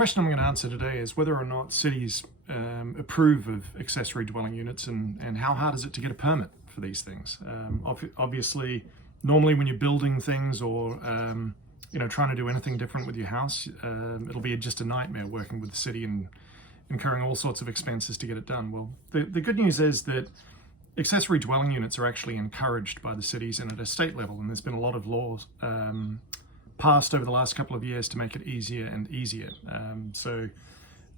question I'm going to answer today is whether or not cities approve of accessory dwelling units, and how hard is it to get a permit for these things. Obviously, normally when you're building things or trying to do anything different with your house, it'll be just a nightmare working with the city and incurring all sorts of expenses to get it done. Well, the good news is that accessory dwelling units are actually encouraged by the cities and at a state level, and there's been a lot of laws passed over the last couple of years to make it easier and easier.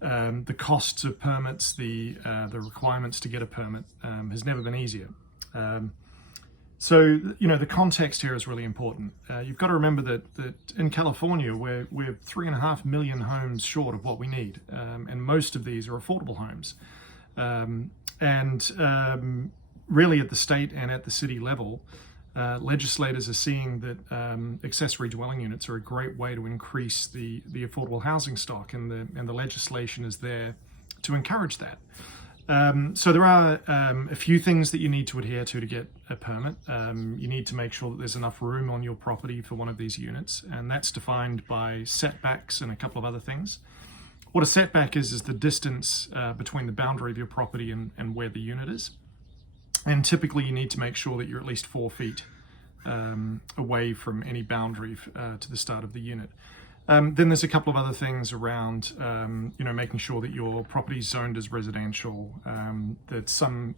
The costs of permits, the requirements to get a permit has never been easier. The context here is really important. You've got to remember that in California, we're 3.5 million homes short of what we need, and most of these are affordable homes. Really at the state and at the city level, legislators are seeing that accessory dwelling units are a great way to increase the affordable housing stock, and the legislation is there to encourage that. So there are a few things that you need to adhere to get a permit. You need to make sure that there's enough room on your property for one of these units, and that's defined by setbacks and a couple of other things. What a setback is the distance between the boundary of your property and where the unit is. And typically you need to make sure that you're at least 4 feet away from any boundary to the start of the unit. Then there's a couple of other things around, making sure that your property is zoned as residential, that some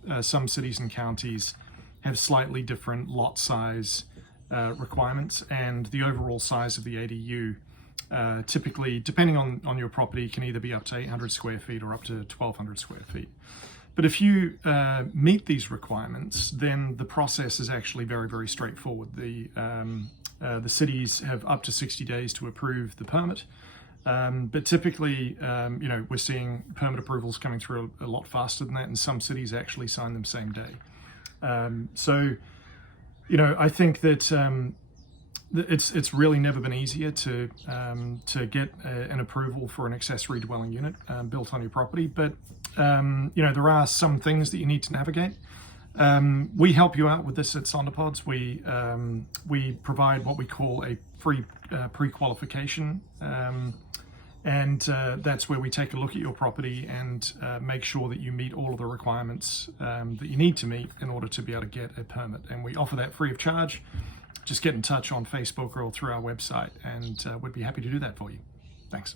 cities and counties have slightly different lot size requirements, and the overall size of the ADU typically, depending on your property, can either be up to 800 square feet or up to 1,200 square feet. But if you meet these requirements, then the process is actually very, very straightforward. The cities have up to 60 days to approve the permit, but typically, we're seeing permit approvals coming through a lot faster than that, and some cities actually sign them same day. I think that it's really never been easier to get an approval for an accessory dwelling unit built on your property, but there are some things that you need to navigate. We help you out with this at Sonderpods. We provide what we call a free pre-qualification, and that's where we take a look at your property and make sure that you meet all of the requirements that you need to meet in order to be able to get a permit. And we offer that free of charge. Just get in touch on Facebook or through our website, and we'd be happy to do that for you. Thanks.